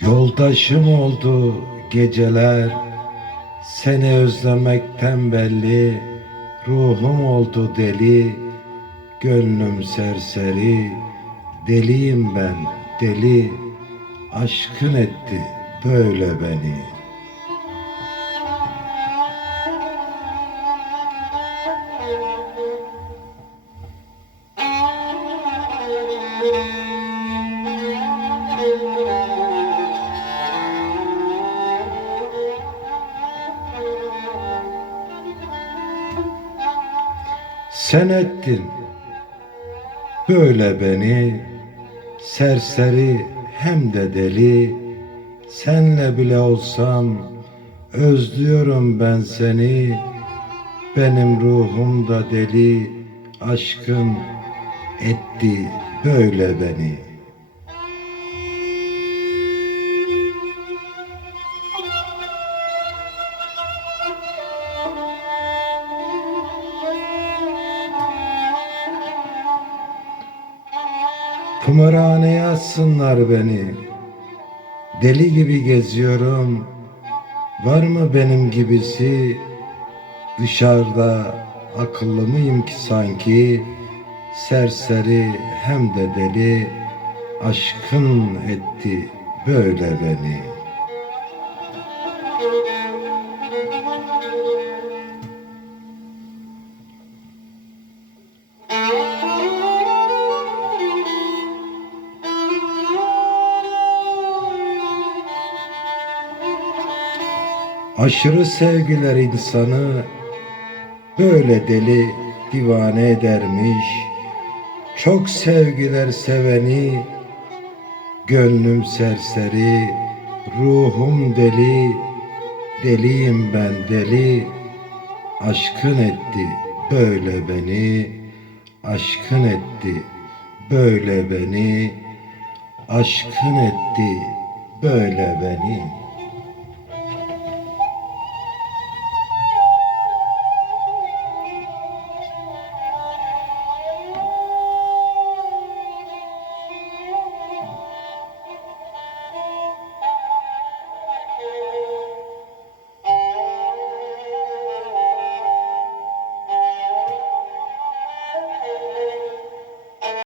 Yoldaşım oldu geceler Seni özlemekten belli. Ruhum oldu deli Gönlüm serseri. Deliyim ben deli Aşkın etti böyle beni Sen ettin. Böyle beni serseri hem de deli. Senle bile olsam özlüyorum ben seni. Benim ruhum da deli aşkın etti böyle beni Kumarhaneye atsınlar beni. Deli gibi geziyorum. Var mı benim gibisi? Dışarıda akıllı mıyım ki sanki? Serseri hem de deli. Aşkın etti böyle beni. Aşırı sevgiler insanı böyle deli divane edermiş. Çok sevgiler seveni gönlüm serseri, ruhum deli, deliyim ben deli. Aşkın etti böyle beni, aşkın etti böyle beni, aşkın etti böyle beni.